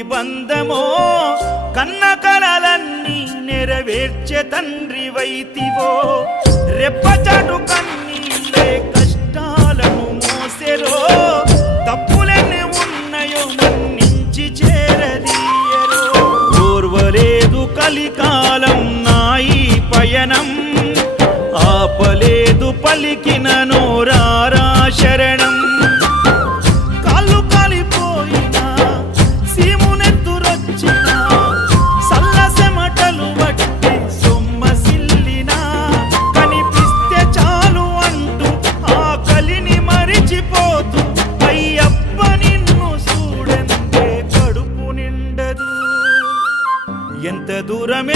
ముక్తి బంధమో కన్న కలలన్నీ నెరవేర్చే తండ్రి వైతివో రెప్పచాటు కన్నీళ్ళే కష్టాలను మోసెరో తప్పులెన్ని ఉన్నాయో మన్నించి చేరదీయరో ఓర్వలేదు కలికాలం నాయి పయనం ఆపలేదు పలికిన నోరారా శరణం కాళ్ళు కాలిపోయినా సీమునెత్తురొచ్చినా సల్లసెమటలు వట్టి సొమ్మసిల్లినా కనిపిస్తే చాలు అంటూ ఆ కలిని మరిచిపోతూ అయ్యప్ప నిన్ను చూడంతే కడుపు నిండదు ఎంత దూరం